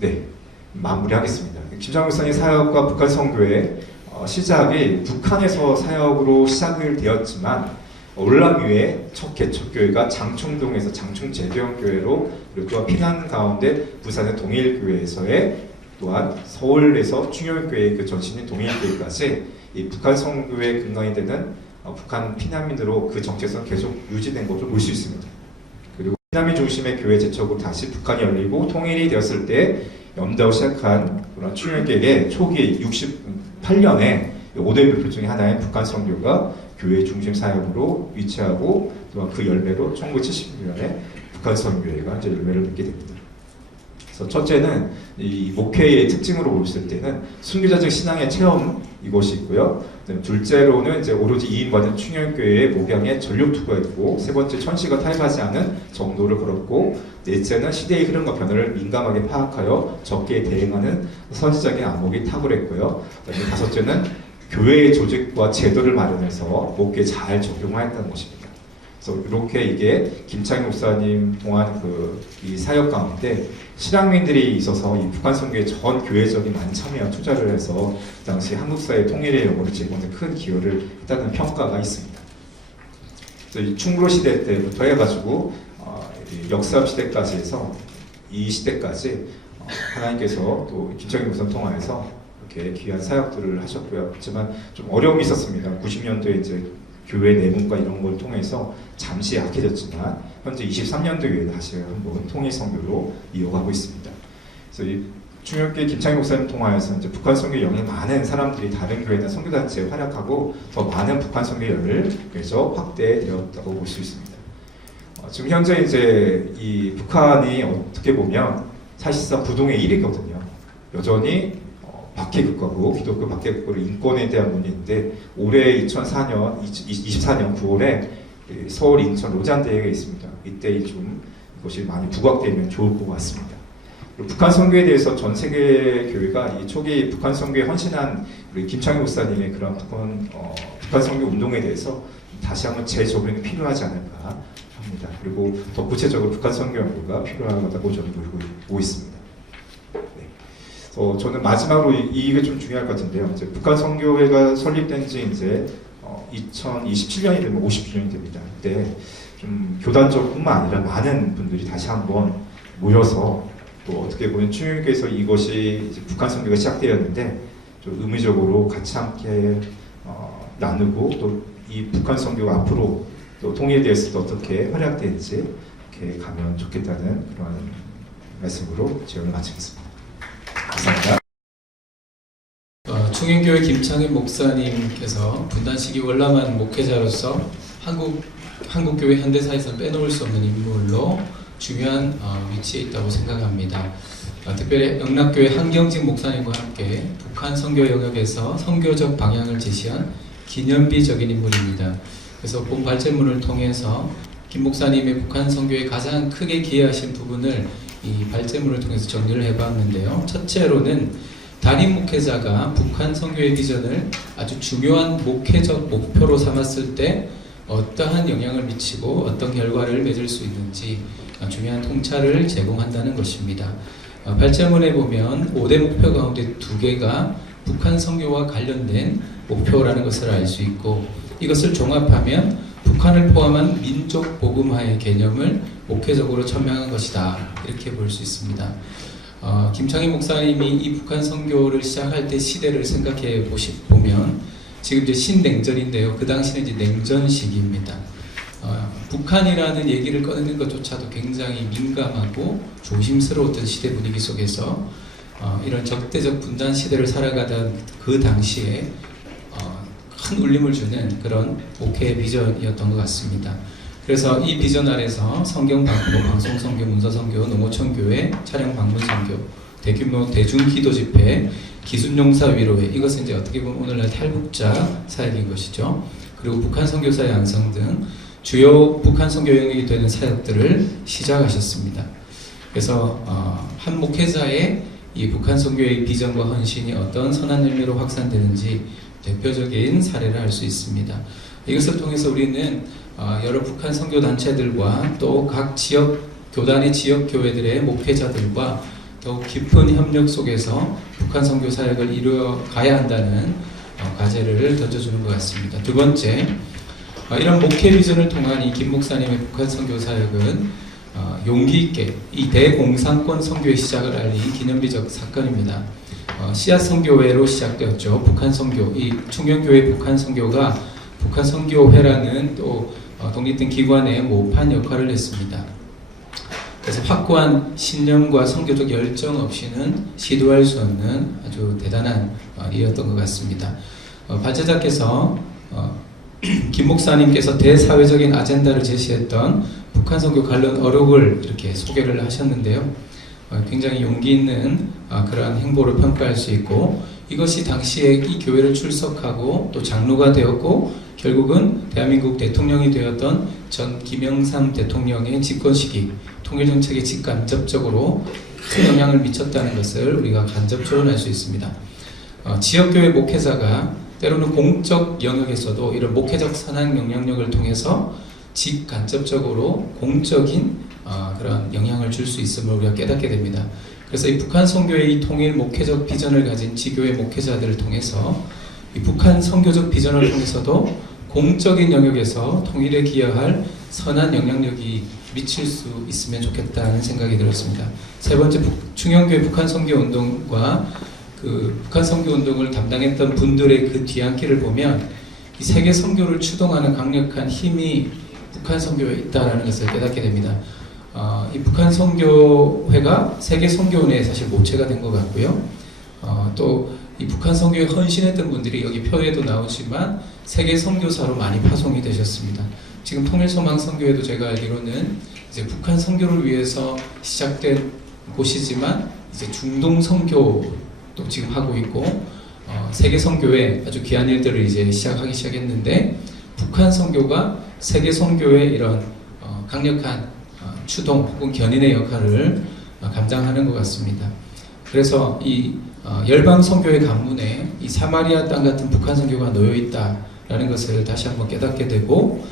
네, 마무리하겠습니다. 김창호 목사님 사역과 북한 선교회 시작이 북한에서 사역으로 시작을 되었지만, 올람 위에 첫 개척교회가 장충동에서 장충재병교회로, 그리고 또한 피난 가운데 부산의 동일교회에서의, 또한 서울에서 충영교회 그 전신인 동일교회까지 이 북한 선교의 근간이 되는 북한 피난민으로 그 정체성 계속 유지된 것을 볼 수 있습니다. 그리고 피난민 중심의 교회 제척으로 다시 북한이 열리고 통일이 되었을 때 염다고 시작한 그런 충영교회의 초기 68년에 5대 별표 중에 하나인 북한 선교가 교회 중심 사역으로 위치하고, 또한 그 열매로 1970년에 북한 선교회가 이제 열매를 맺게 됩니다. 그래서 첫째는 이 목회의 특징으로 보실 때는 순교자적 신앙의 체험 이것이 있고요. 둘째로는 이제 오로지 이인받은 충영교회의 목양에 전력 투구했고, 세 번째 천시가 타협하지 않은 정도를 걸었고, 넷째는 시대의 흐름과 변화를 민감하게 파악하여 적기에 대응하는 선지적인 안목이 탁월했고요. 그다음에 다섯째는 교회의 조직과 제도를 마련해서 목회에 잘 적용하였다는 것입니다. 그래서 이렇게 이게 김창희 목사님 동안 이 사역 가운데 실향민들이 있어서 이 북한 선교에 전 교회적인 많은 참여와 투자를 해서 그 당시 한국 사회 통일의 영혼을 제공하는 큰 기여를 했다는 평가가 있습니다. 그래서 이 충무로 시대 때부터 해가지고 역사 시대까지 해서 이 시대까지 하나님께서 또 김창희 목사님 통하여서 이렇게 귀한 사역들을 하셨고요. 하지만 좀 어려움이 있었습니다. 90년도에 이제 교회 내분과 이런 걸 통해서 잠시 약해졌지만 현재 23년도에 다시 한번 통일 선교로 이어가고 있습니다. 그래서 이 충영교회 김창희 목사님 통하여서 이제 북한 선교에 영향이 많은 사람들이 다른 교회나 선교단체에 활약하고 더 많은 북한 선교 열을 그래서 확대되었다고 볼 수 있습니다. 지금 현재 이제 이 북한이 어떻게 보면 사실상 부동의 1위거든요. 여전히 박해국가고 기독교 박해국가로 인권에 대한 문제인데 올해 2024년 9월에 서울 인천 로잔 대회가 있습니다. 이때 좀 이것이 많이 부각되면 좋을 것 같습니다. 북한 선교에 대해서 전 세계 교회가 이 초기 북한 선교에 헌신한 우리 김창희 목사님의 그런 북한 선교 운동에 대해서 다시 한번 재조명이 필요하지 않을까 합니다. 그리고 더 구체적으로 북한 선교 연구가 필요하다고 저는 보고 있습니다. 네. 저는 마지막으로 이게 좀 중요할 것 같은데요. 이제 북한 선교회가 설립된 지 이제 2027년이 되면 50주년이 됩니다. 그때 좀 교단적뿐만 아니라 많은 분들이 다시 한번 모여서 또 어떻게 보면 충영교에서 이것이 이제 북한 선교가 시작되었는데 좀 의무적으로 같이 함께 나누고 또 이 북한 선교가 앞으로 또 통일되었을 때 어떻게 활약될지 이렇게 가면 좋겠다는 그런 말씀으로 제 오늘 마치겠습니다. 감사합니다. 충행교회 김창희 목사님께서 분단 시기 월남한 목회자로서 한국교회 현대사에서 빼놓을 수 없는 인물로 중요한 위치에 있다고 생각합니다. 특별히 영락교회 한경직 목사님과 함께 북한 선교 영역에서 선교적 방향을 제시한 기념비적인 인물입니다. 그래서 본 발제문을 통해서 김 목사님의 북한 선교에 가장 크게 기여하신 부분을 이 발제문을 통해서 정리를 해봤는데요. 첫째로는 담임 목회자가 북한 선교의 비전을 아주 중요한 목회적 목표로 삼았을 때 어떠한 영향을 미치고 어떤 결과를 맺을 수 있는지 중요한 통찰을 제공한다는 것입니다. 발제문에 보면 5대 목표 가운데 2개가 북한 선교와 관련된 목표라는 것을 알 수 있고 이것을 종합하면 북한을 포함한 민족 복음화의 개념을 목회적으로 천명한 것이다 이렇게 볼 수 있습니다. 김창희 목사님이 이 북한 선교를 시작할 때 시대를 생각해 보면 지금 이제 신냉전인데요. 그 당시는 이제 냉전 시기입니다. 북한이라는 얘기를 꺼내는 것조차도 굉장히 민감하고 조심스러웠던 시대 분위기 속에서 이런 적대적 분단 시대를 살아가던 그 당시에 큰 울림을 주는 그런 목회의 비전이었던 것 같습니다. 그래서 이 비전 아래서 성경 방송 선교, 문서 선교, 농어촌 교회, 차량 방문 선교, 대규모 대중 기도 집회, 기순용사 위로회 이것은 이제 어떻게 보면 오늘날 탈북자 사역인 것이죠. 그리고 북한 선교사 양성 등 주요 북한 선교 영역이 되는 사역들을 시작하셨습니다. 그래서 한 목회자의 이 북한 선교의 비전과 헌신이 어떤 선한 열매로 확산되는지 대표적인 사례를 알 수 있습니다. 이것을 통해서 우리는 여러 북한 선교 단체들과 또 각 지역 교단의 지역 교회들의 목회자들과 더욱 깊은 협력 속에서 북한 선교 사역을 이루어 가야 한다는 과제를 던져주는 것 같습니다. 두 번째, 이런 목회 비전을 통한 이 김 목사님의 북한 선교 사역은 용기 있게 이 대공산권 선교의 시작을 알린 기념비적 사건입니다. 씨앗 선교회로 시작되었죠. 북한 선교, 이 충영교회 북한 선교가 북한 선교회라는 또 독립된 기관의 모판 역할을 했습니다. 그래서 확고한 신념과 선교적 열정 없이는 시도할 수 없는 아주 대단한 일이었던 것 같습니다. 발제자께서 김 목사님께서 대사회적인 아젠다를 제시했던 북한 선교 관련 어록을 이렇게 소개를 하셨는데요. 굉장히 용기 있는 그러한 행보를 평가할 수 있고 이것이 당시에 이 교회를 출석하고 또 장로가 되었고 결국은 대한민국 대통령이 되었던 전 김영삼 대통령의 집권 시기 통일정책에 직간접적으로 큰 영향을 미쳤다는 것을 우리가 간접 추론할 수 있습니다. 지역교회 목회자가 때로는 공적 영역에서도 이런 목회적 선한 영향력을 통해서 직간접적으로 공적인 그런 영향을 줄 수 있음을 우리가 깨닫게 됩니다. 그래서 이 북한 선교의 이 통일 목회적 비전을 가진 지교회 목회자들을 통해서 이 북한 선교적 비전을 통해서도 공적인 영역에서 통일에 기여할 선한 영향력이 미칠 수 있으면 좋겠다는 생각이 들었습니다. 세 번째, 충영교회 북한 선교 운동과 그 북한 선교 운동을 담당했던 분들의 그 뒤안길을 보면 이 세계 선교를 추동하는 강력한 힘이 북한 선교에 있다라는 것을 깨닫게 됩니다. 이 북한 선교회가 세계 선교운에 사실 모체가 된 것 같고요. 또 이 북한 선교에 헌신했던 분들이 여기 표에도 나오지만 세계 선교사로 많이 파송이 되셨습니다. 지금 통일소망 선교회도 제가 알기로는 이제 북한 선교를 위해서 시작된 곳이지만 이제 중동 선교 또 지금 하고 있고 세계 선교회 아주 귀한 일들을 이제 시작하기 시작했는데 북한 선교가 세계 선교의 이런 강력한 추동 혹은 견인의 역할을 감당하는 것 같습니다. 그래서 이 열방 선교의 관문에 이 사마리아 땅 같은 북한 선교가 놓여 있다라는 것을 다시 한번 깨닫게 되고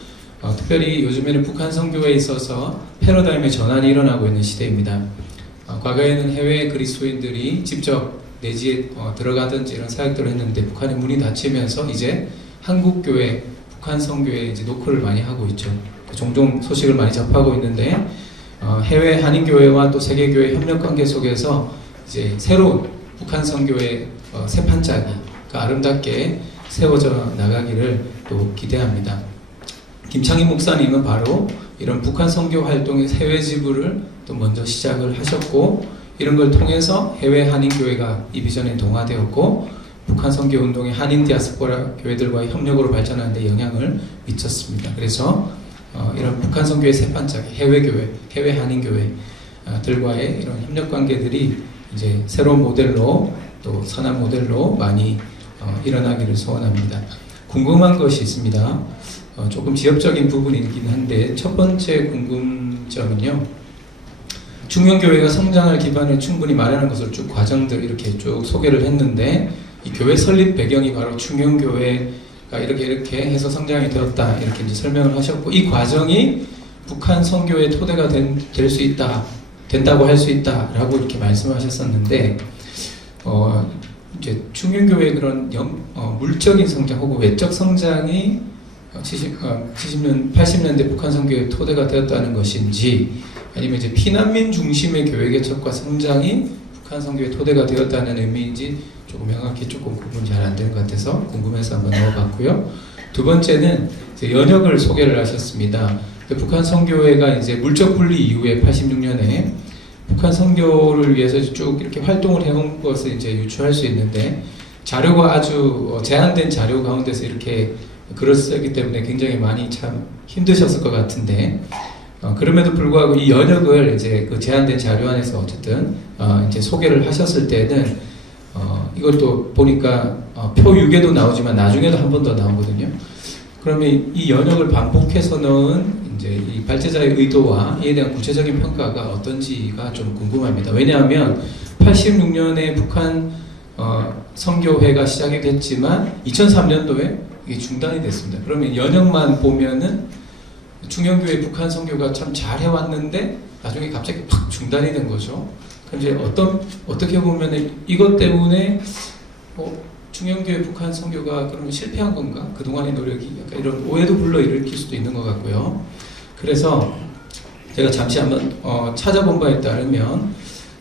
특별히 요즘에는 북한 선교에 있어서 패러다임의 전환이 일어나고 있는 시대입니다. 과거에는 해외 그리스도인들이 직접 내지에 들어가든지 이런 사역들을 했는데 북한의 문이 닫히면서 이제 한국 교회, 북한 선교에 이제 노크를 많이 하고 있죠. 종종 소식을 많이 접하고 있는데 해외 한인 교회와 또 세계 교회 협력 관계 속에서 이제 새로운 북한 선교의 새 판짜기가 아름답게 세워져 나가기를 또 기대합니다. 김창희 목사님은 바로 이런 북한 선교 활동의 해외 지부를 또 먼저 시작을 하셨고 이런 걸 통해서 해외 한인교회가 이 비전에 동화되었고 북한 선교 운동의 한인 디아스포라 교회들과의 협력으로 발전하는 데 영향을 미쳤습니다. 그래서 이런 북한 선교의 새 반짝이 해외 교회, 해외 한인교회들과의 이런 협력 관계들이 이제 새로운 모델로 또 선한 모델로 많이 일어나기를 소원합니다. 궁금한 것이 있습니다. 조금 지역적인 부분이긴 한데 첫 번째 궁금점은요. 중형교회가 성장할 기반을 충분히 마련한 것을 쭉 과정들 이렇게 쭉 소개를 했는데 이 교회 설립 배경이 바로 중형교회가 이렇게 해서 성장이 되었다 이렇게 이제 설명을 하셨고 이 과정이 북한 선교의 토대가 될 수 있다 된다고 할 수 있다라고 이렇게 말씀하셨었는데 이제 중형교회의 그런 물적인 성장 혹은 외적 성장이 80년대 북한 선교의 토대가 되었다는 것인지 아니면 이제 피난민 중심의 교회 개척과 성장이 북한 선교의 토대가 되었다는 의미인지 조금 명확히 조금 구분이 잘 안 되는 것 같아서 궁금해서 한번 넣어봤고요. 두 번째는 이제 연역을 소개를 하셨습니다. 북한 선교회가 이제 물적 분리 이후에 86년에 북한 선교를 위해서 쭉 이렇게 활동을 해온 것을 이제 유추할 수 있는데 자료가 아주 제한된 자료 가운데서 이렇게 글을 쓰기 때문에 굉장히 많이 참 힘드셨을 것 같은데 그럼에도 불구하고 이 연역을 이제 그 제한된 자료 안에서 어쨌든 이제 소개를 하셨을 때는 이것도 보니까 표 6에도 나오지만 나중에도 한 번 더 나오거든요. 그러면 이 연역을 반복해서 넣은 이제 이 발제자의 의도와 이에 대한 구체적인 평가가 어떤지가 좀 궁금합니다. 왜냐하면 86년에 북한 선교회가 시작이 됐지만 2003년도에 이게 중단이 됐습니다. 그러면 연역만 보면은 중형교회 북한 선교가 참 잘해왔는데 나중에 갑자기 팍 중단이 된 거죠. 이제 어떻게 보면은 이것 때문에 중형교회 북한 선교가 그러면 실패한 건가? 그동안의 노력이 약간 이런 오해도 불러일으킬 수도 있는 것 같고요. 그래서 제가 잠시 한번 찾아본 바에 따르면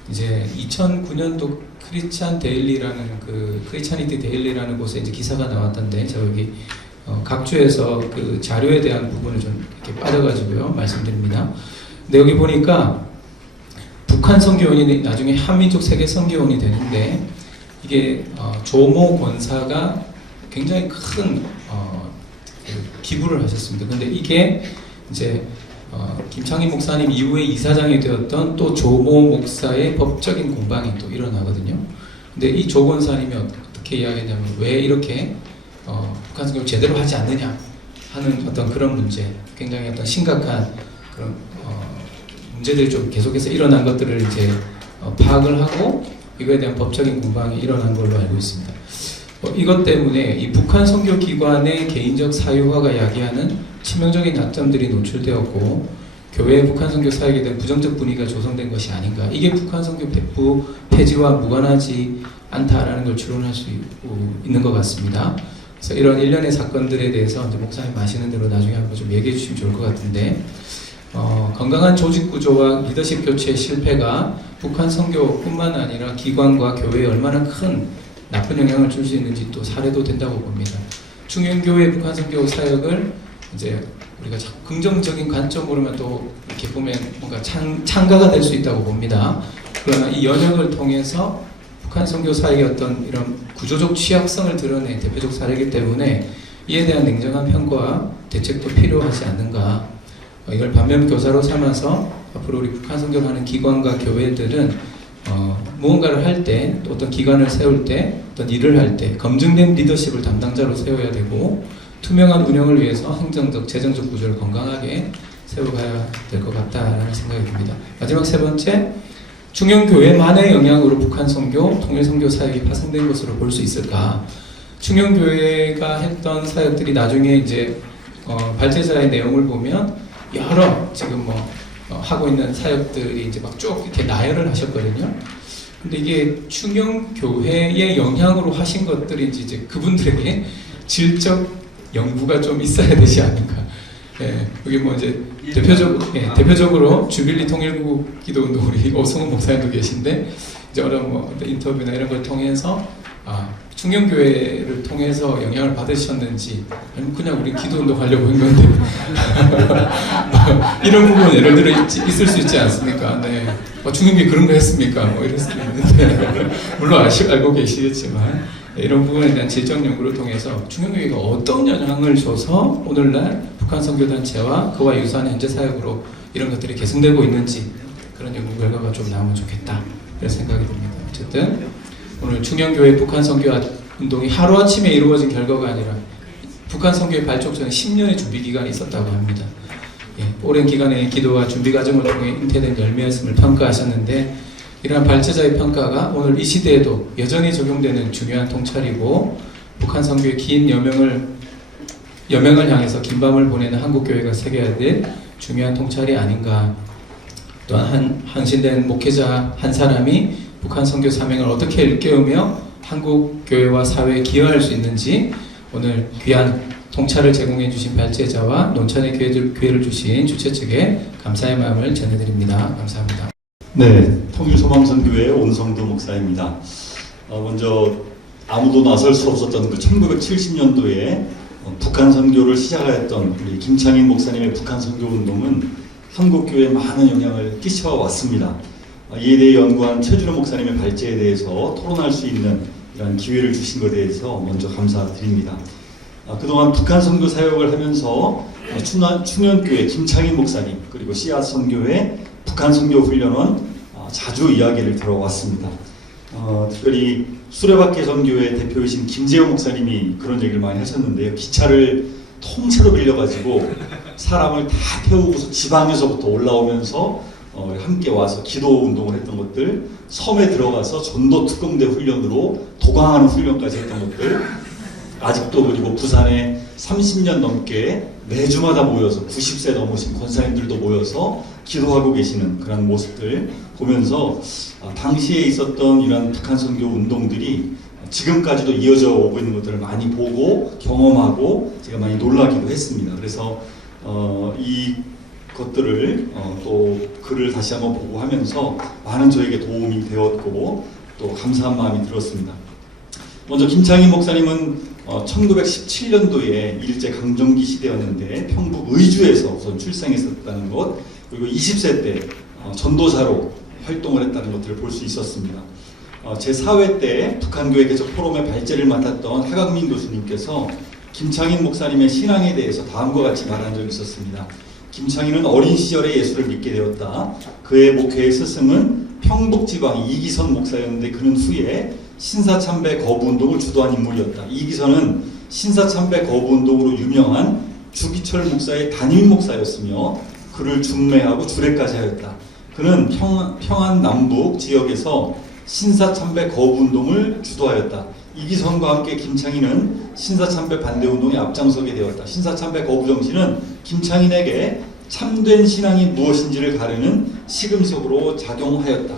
이제 2009년도 크리스찬 데일리라는 그 크리스찬이티 데일리라는 곳에 이제 기사가 나왔던데 제가 여기 각 주에서 그 자료에 대한 부분을 좀 이렇게 빠져가지고요 말씀드립니다. 근데 여기 보니까 북한 선교원이 나중에 한민족 세계 선교원이 되는데 이게 조모 권사가 굉장히 큰 기부를 하셨습니다. 근데 이게 이제 김창희 목사님 이후에 이사장이 되었던 또 조모 목사의 법적인 공방이 또 일어나거든요. 근데 이 조 권사님이 어떻게 이야기했냐면 왜 이렇게 북한 선교를 제대로 하지 않느냐 하는 어떤 그런 문제, 굉장히 어떤 심각한 그런 문제들이 좀 계속해서 일어난 것들을 이제 파악을 하고 이거에 대한 법적인 공방이 일어난 걸로 알고 있습니다. 이것 때문에 이 북한 선교 기관의 개인적 사유화가 야기하는 치명적인 약점들이 노출되었고 교회의 북한 선교 사역에 대한 부정적 분위기가 조성된 것이 아닌가. 이게 북한 선교 백부 폐지와 무관하지 않다라는 걸 추론할 수 있는 것 같습니다. 그래서 이런 일련의 사건들에 대해서 이제 목사님 아시는 대로 나중에 한번 좀 얘기해 주시면 좋을 것 같은데 건강한 조직 구조와 리더십 교체의 실패가 북한 선교뿐만 아니라 기관과 교회에 얼마나 큰 나쁜 영향을 줄 수 있는지 또 사례도 된다고 봅니다. 중형교회 북한 선교 사역을 이제 우리가 긍정적인 관점으로만 또 이렇게 보면 뭔가 창가가 될 수 있다고 봅니다. 그러나 이 연역을 통해서 북한 선교 사역의 어떤 이런 구조적 취약성을 드러낸 대표적 사례이기 때문에 이에 대한 냉정한 평가와 대책도 필요하지 않는가. 이걸 반면교사로 삼아서 앞으로 우리 북한 선교를 하는 기관과 교회들은 무언가를 할 때, 또 어떤 기관을 세울 때, 어떤 일을 할 때 검증된 리더십을 담당자로 세워야 되고, 투명한 운영을 위해서 행정적, 재정적 구조를 건강하게 세워가야 될 것 같다라는 생각이 듭니다. 마지막 세 번째, 충영교회만의 영향으로 북한 선교, 통일 선교 사역이 파생된 것으로 볼 수 있을까? 충영교회가 했던 사역들이 나중에 이제 발제자의 내용을 보면 여러 지금 하고 있는 사역들이 이제 막 쭉 이렇게 나열을 하셨거든요. 근데 이게 충영교회의 영향으로 하신 것들인지 이제 그분들에게 질적 연구가 좀 있어야 되지 않을까. 예, 여기 뭐 이제 대표적으로 주빌리 통일국 기도운동 우리 오성훈 목사님도 계신데, 이제 어떤 인터뷰나 이런 걸 통해서 충영교회를 통해서 영향을 받으셨는지, 아니면 그냥 우리 기도운동 하려고 한 건데 이런 부분 예를 들어 있을 수 있지 않습니까? 네. 충영교회 그런 거 했습니까? 뭐 이럴 수도 있는데 물론 알고 계시겠지만, 이런 부분에 대한 질적 연구를 통해서 충영교회가 어떤 영향을 줘서 오늘날 북한 선교단체와 그와 유사한 현재 사역으로 이런 것들이 개선되고 있는지, 그런 연구 결과가 좀 나오면 좋겠다 이런 생각이 듭니다. 어쨌든 오늘 충영교회 북한 선교 운동이 하루아침에 이루어진 결과가 아니라 북한 선교의 발족 전에 10년의 준비 기간이 있었다고 합니다. 오랜 기간의 기도와 준비 과정을 통해 잉태된 열매였음을 평가하셨는데, 이러한 발제자의 평가가 오늘 이 시대에도 여전히 적용되는 중요한 통찰이고, 북한 선교의 긴 여명을 향해서 긴 밤을 보내는 한국교회가 새겨야 될 중요한 통찰이 아닌가. 또한 헌신된 목회자 한 사람이 북한 선교 사명을 어떻게 일깨우며 한국교회와 사회에 기여할 수 있는지, 오늘 귀한 통찰을 제공해 주신 발제자와 논천의 기회를 주신 주최 측에 감사의 마음을 전해드립니다. 감사합니다. 네, 통일소망선교회 온성도 목사입니다. 먼저 아무도 나설 수 없었던 그 1970년도에 북한 선교를 시작하였던 우리 김창인 목사님의 북한 선교 운동은 한국교회에 많은 영향을 끼쳐왔습니다. 이에 대해 연구한 최준호 목사님의 발제에 대해서 토론할 수 있는 이런 기회를 주신 것에 대해서 먼저 감사드립니다. 그동안 북한 선교 사역을 하면서 충현교회 김창인 목사님, 그리고 씨앗 선교회 북한 선교 훈련원 자주 이야기를 들어왔습니다. 특별히 수레바퀴 선교회 대표이신 김재호 목사님이 그런 얘기를 많이 하셨는데요. 기차를 통째로 빌려가지고 사람을 다 태우고서 지방에서부터 올라오면서 함께 와서 기도 운동을 했던 것들, 섬에 들어가서 전도 특공대 훈련으로 도강하는 훈련까지 했던 것들, 아직도 그리고 부산에 30년 넘게 매주마다 모여서 90세 넘으신 권사님들도 모여서 기도하고 계시는 그런 모습들 보면서 당시에 있었던 이런 북한 선교 운동들이 지금까지도 이어져 오고 있는 것들을 많이 보고 경험하고 제가 많이 놀라기도 했습니다. 그래서 이 것들을 또 글을 다시 한번 보고 하면서 많은 저에게 도움이 되었고 또 감사한 마음이 들었습니다. 먼저 김창인 목사님은 1917년도에 일제 강점기 시대였는데 평북 의주에서 우선 출생했었다는 것, 그리고 20세 때 전도사로 활동을 했다는 것들을 볼 수 있었습니다. 제4회 때 북한교회 개척 포럼의 발제를 맡았던 하강민 교수님께서 김창인 목사님의 신앙에 대해서 다음과 같이 말한 적이 있었습니다. 김창인은 어린 시절에 예수를 믿게 되었다. 그의 목회의 스승은 평북지방 이기선 목사였는데 그는 후에 신사참배 거부운동을 주도한 인물이었다. 이기선은 신사참배 거부운동으로 유명한 주기철 목사의 담임 목사였으며 그를 중매하고 주례까지 하였다. 그는 평안 남북 지역에서 신사참배 거부운동을 주도하였다. 이기선과 함께 김창인은 신사참배 반대운동에 앞장서게 되었다. 신사참배 거부 정신은 김창인에게 참된 신앙이 무엇인지를 가르는 시금석으로 작용하였다.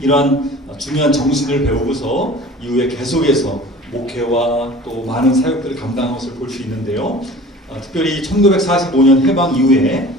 이러한 중요한 정신을 배우고서 이후에 계속해서 목회와 또 많은 사역들을 감당한 것을 볼 수 있는데요. 특별히 1945년 해방 이후에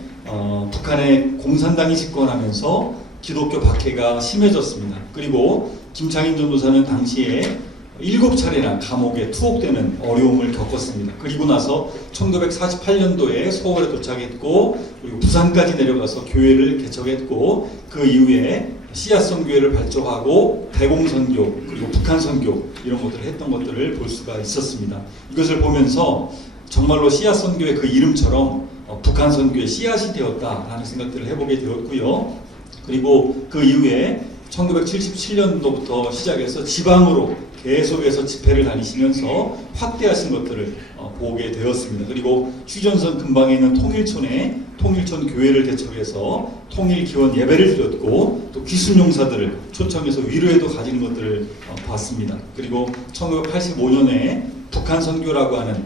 북한의 공산당이 집권하면서 기독교 박해가 심해졌습니다. 그리고 김창인 전도사는 당시에 7차례나 감옥에 투옥되는 어려움을 겪었습니다. 그리고 나서 1948년도에 서울에 도착했고 그리고 부산까지 내려가서 교회를 개척했고 그 이후에 씨앗선교회를 발족하고 대공선교 그리고 북한선교 이런 것들을 했던 것들을 볼 수가 있었습니다. 이것을 보면서 정말로 씨앗선교의 그 이름처럼 북한선교의 씨앗이 되었다라는 생각들을 해보게 되었고요. 그리고 그 이후에 1977년도부터 시작해서 지방으로 계속해서 집회를 다니시면서 확대하신 것들을 보게 되었습니다. 그리고 휴전선 근방에 있는 통일촌에 통일촌 교회를 개척해서 통일 기원 예배를 드렸고 또 귀순용사들을 초청해서 위로에도 가진 것들을 봤습니다. 그리고 1985년에 북한 선교라고 하는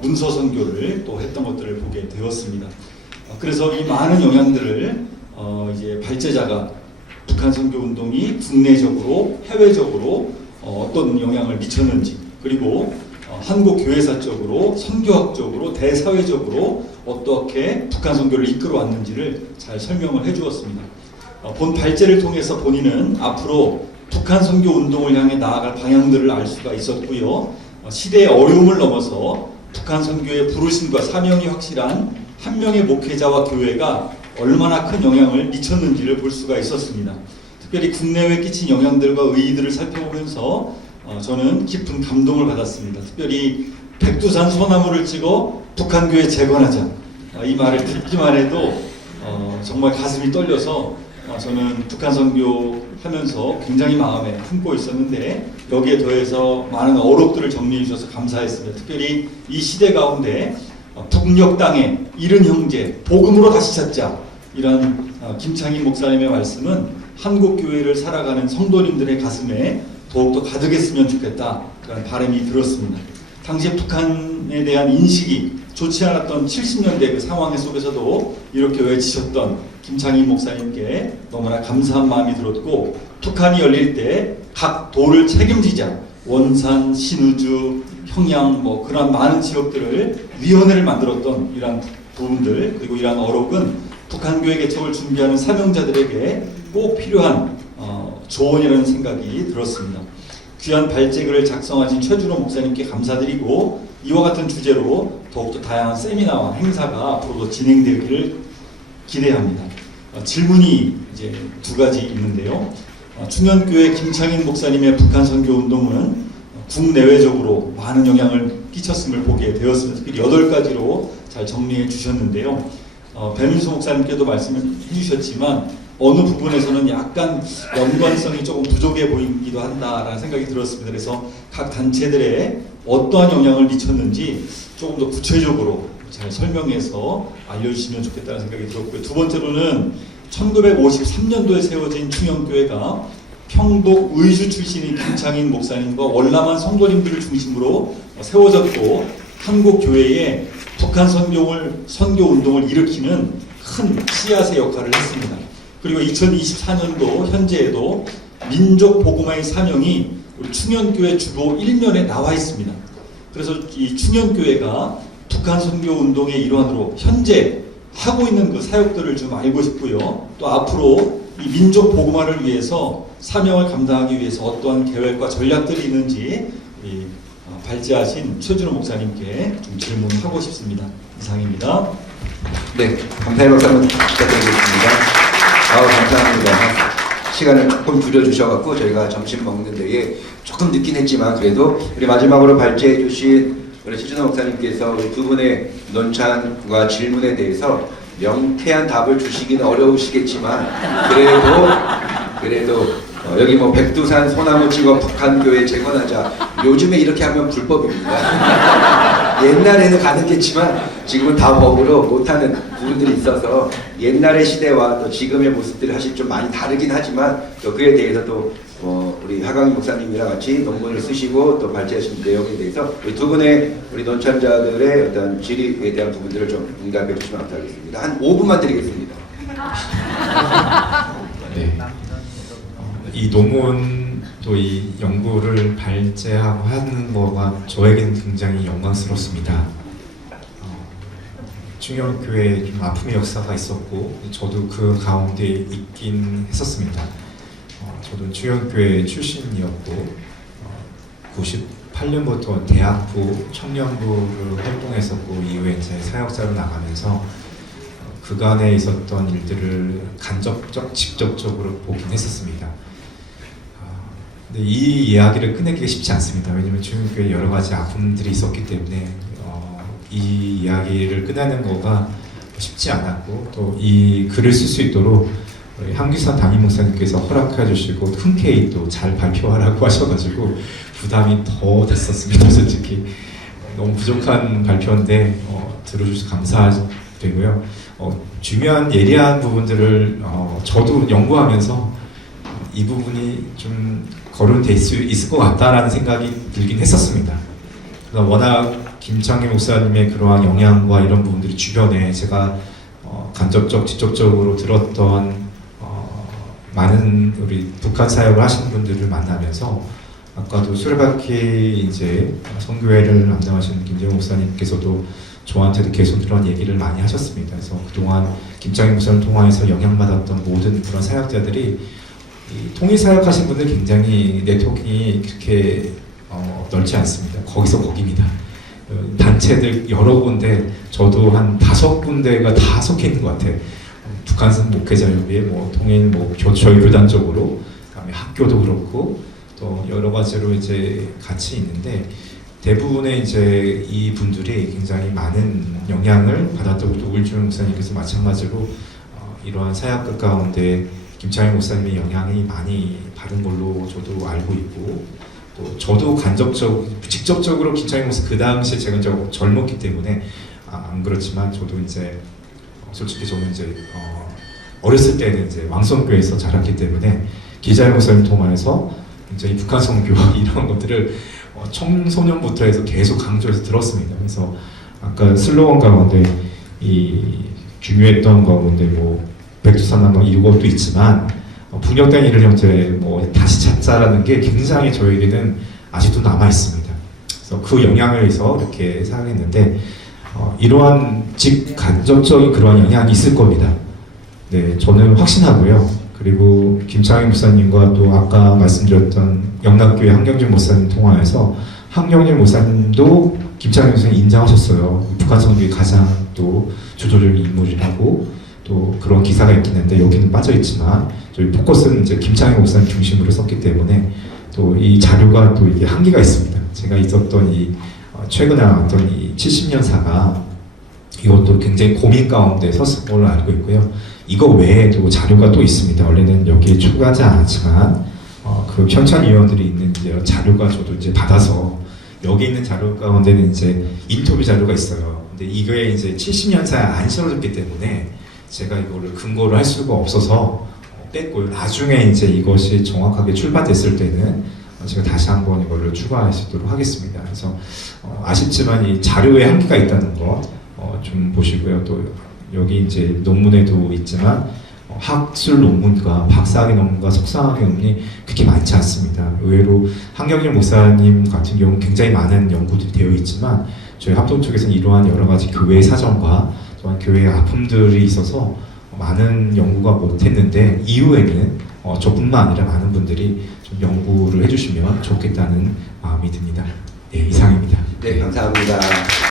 문서 선교를 또 했던 것들을 보게 되었습니다. 그래서 이 많은 영향들을 이제 발제자가 북한 선교 운동이 국내적으로 해외적으로 어떤 영향을 미쳤는지, 그리고 한국 교회사적으로 선교학적으로 대사회적으로 어떻게 북한 선교를 이끌어 왔는지를 잘 설명을 해주었습니다. 본 발제를 통해서 본인은 앞으로 북한 선교 운동을 향해 나아갈 방향들을 알 수가 있었고요. 시대의 어려움을 넘어서 북한 선교의 부르심과 사명이 확실한 한 명의 목회자와 교회가 얼마나 큰 영향을 미쳤는지를 볼 수가 있었습니다. 특별히 국내외에 끼친 영향들과 의의들을 살펴보면서 저는 깊은 감동을 받았습니다. 특별히 백두산 소나무를 찍어 북한교회 재건하자, 이 말을 듣기만 해도 정말 가슴이 떨려서 저는 북한 선교 하면서 굉장히 마음에 품고 있었는데, 여기에 더해서 많은 어록들을 정리해 주셔서 감사했습니다. 특별히 이 시대 가운데 북녘 땅에 이른 형제 복음으로 다시 찾자, 이런 김창인 목사님의 말씀은 한국 교회를 살아가는 성도님들의 가슴에 더욱더 가득했으면 좋겠다, 그런 바람이 들었습니다. 당시 북한에 대한 인식이 좋지 않았던 70년대 그 상황 속에서도 이렇게 외치셨던 김창인 목사님께 너무나 감사한 마음이 들었고, 북한이 열릴 때 각 도를 책임지자, 원산, 신의주, 평양 그런 많은 지역들을 위원회를 만들었던 이러한 부분들, 그리고 이러한 어록은 북한교회 개척을 준비하는 사명자들에게 꼭 필요한 조언이라는 생각이 들었습니다. 귀한 발제글을 작성하신 최준호 목사님께 감사드리고, 이와 같은 주제로 더욱더 다양한 세미나와 행사가 앞으로도 진행되기를 기대합니다. 질문이 이제 두 가지 있는데요. 충현교회 김창인 목사님의 북한 선교 운동은 국내외적으로 많은 영향을 끼쳤음을 보게 되었습니다. 특히 8가지로 잘 정리해 주셨는데요. 배민수 목사님께도 말씀을 해주셨지만 어느 부분에서는 약간 연관성이 조금 부족해 보이기도 한다라는 생각이 들었습니다. 그래서 각 단체들에 어떠한 영향을 미쳤는지 조금 더 구체적으로 잘 설명해서 알려주시면 좋겠다는 생각이 들었고요. 두 번째로는 1953년도에 세워진 충현교회가 평독 의주 출신인 김창인 목사님과 월남한 성도님들을 중심으로 세워졌고, 한국 교회에 북한 선교 운동을 일으키는 큰 씨앗의 역할을 했습니다. 그리고 2024년도 현재에도 민족 복음화의 사명이 우리 충현교회 주보 1면에 나와 있습니다. 그래서 이 충현교회가 북한 선교 운동의 일환으로 현재 하고 있는 그 사역들을 좀 알고 싶고요. 또 앞으로 이 민족 복음화를 위해서 사명을 감당하기 위해서 어떠한 계획과 전략들이 있는지 발제하신 최준호 목사님께 좀 질문하고 싶습니다. 이상입니다. 네, 감사의 박수 한번 부탁드리겠습니다. 감사합니다. 시간을 조금 줄여주셔갖고 저희가 점심 먹는 데에 조금 늦긴 했지만 그래도 우리 마지막으로 발제해 주신 우리 최준호 목사님께서 우리 두 분의 논찬과 질문에 대해서 명쾌한 답을 주시기는 어려우시겠지만 그래도 여기 백두산 소나무 찍어 북한교회 재건하자, 요즘에 이렇게 하면 불법입니다. 옛날에는 가능했지만 지금은 다 법으로 못하는 부분들이 있어서 옛날의 시대와 또 지금의 모습들이 사실 좀 많이 다르긴 하지만 또 그에 대해서 또 우리 하강희 목사님이랑 같이 논문을 쓰시고 또 발제하신 내용에 대해서 우리 두 분의 우리 논찬자들의 어떤 질의에 대한 부분들을 좀 응답해 주시면 감사하겠습니다. 한 5분만 드리겠습니다. 네. 이 논문 또 이 연구를 발제하고 하는 거가 저에게는 굉장히 영광스럽습니다. 충현교회에 좀 아픔의 역사가 있었고 저도 그 가운데 있긴 했었습니다. 저도 충현교회 출신이었고 98년부터 대학부 청년부를 활동했었고 이후에 이제 사역자로 나가면서 그간에 있었던 일들을 직접적으로 보긴 했었습니다. 근데 이 이야기를 끝내기가 쉽지 않습니다. 왜냐하면 충현교회에 여러 가지 아픔들이 있었기 때문에 이 이야기를 끝내는 거가 쉽지 않았고 또 이 글을 쓸 수 있도록 우리 한규산 담임 목사님께서 허락해 주시고 흔쾌히 또 잘 발표하라고 하셔가지고 부담이 더 됐었습니다. 솔직히 너무 부족한 발표인데 들어주셔서 감사되고요. 중요한 예리한 부분들을 저도 연구하면서 이 부분이 좀 거론될 수 있을 것 같다라는 생각이 들긴 했었습니다. 워낙 김창희 목사님의 그러한 영향과 이런 부분들이 주변에 제가 간접적, 직접적으로 들었던 많은 우리 북한 사역을 하시는 분들을 만나면서 아까도 수레바퀴 이제 선교회를 담당하시는 김재용 목사님께서도 저한테도 계속 그런 얘기를 많이 하셨습니다. 그래서 그동안 김창희 목사를 통해서 영향받았던 모든 그런 사역자들이 이 통일 사역하신 분들 굉장히 네트워킹이 그렇게 넓지 않습니다. 거기서 거기입니다. 단체들 여러 군데, 저도 한 5군데가 다 속해 있는 것 같아요. 북한산 목회자협의회, 통일, 저희 교단 쪽으로, 그다음에 학교도 그렇고, 또 여러 가지로 이제 같이 있는데, 대부분의 이제 이 분들이 굉장히 많은 영향을 받았다고, 또 우일준 목사님께서 마찬가지로 이러한 사역가 가운데 김창희 목사님의 영향이 많이 받은 걸로 저도 알고 있고, 또 저도 직접적으로 김창희 목사 그 당시에 제가 젊었기 때문에 안 그렇지만 저도 이제 솔직히 저는 이제 어렸을 때는 이제 왕성교회에서 자랐기 때문에 기자의 목사님 통해서 이제 북한 선교 이런 것들을 청소년부터 해서 계속 강조해서 들었습니다. 그래서 아까 슬로건 가운데 이 중요했던 가운데 백두산나무 이것도 있지만 북녘 땅 이를 형제 다시 찾자라는 게 굉장히 저에게는 아직도 남아 있습니다. 그래서 그 영향을 해서 이렇게 사용했는데 이러한 직간접적인 그런 영향이 있을 겁니다. 네, 저는 확신하고요. 그리고 김창희 목사님과 또 아까 말씀드렸던 영락교회 한경준 목사님 통화에서 한경준 목사님도 김창희 목사님 인정하셨어요. 북한 선교의 가장 또 주도적인 인물이라고 또 그런 기사가 있긴 한데 여기는 빠져 있지만 저희 포커스는 이제 김창희 목사님 중심으로 썼기 때문에 또 이 자료가 또 이게 한계가 있습니다. 제가 있었던 이 최근에 나왔던 이 70년사가 이것도 굉장히 고민 가운데 썼을 걸로 알고 있고요. 이거 외에도 자료가 또 있습니다. 원래는 여기에 추가하지 않았지만 그 현찬위원들이 있는 이제 자료가 저도 이제 받아서 여기 있는 자료 가운데는 이제 인터뷰 자료가 있어요. 근데 이거에 이제 70년사에 안 실어졌기 때문에 제가 이거를 근거를 할 수가 없어서 뺐고요. 나중에 이제 이것이 정확하게 출발됐을 때는 제가 다시 한번 이거를 추가할 수 있도록 하겠습니다. 그래서 아쉽지만 이 자료에 한계가 있다는 거 좀 보시고요. 또 여기 이제 논문에도 있지만 학술 논문과 박사학위 논문과 석사학위 논문이 그렇게 많지 않습니다. 의외로 한경준 목사님 같은 경우는 굉장히 많은 연구들이 되어 있지만 저희 합동 쪽에서는 이러한 여러 가지 교회의 사정과 또한 교회의 아픔들이 있어서 많은 연구가 못했는데 이후에는 저뿐만 아니라 많은 분들이 좀 연구를 해주시면 좋겠다는 마음이 듭니다. 네, 이상입니다. 네, 감사합니다.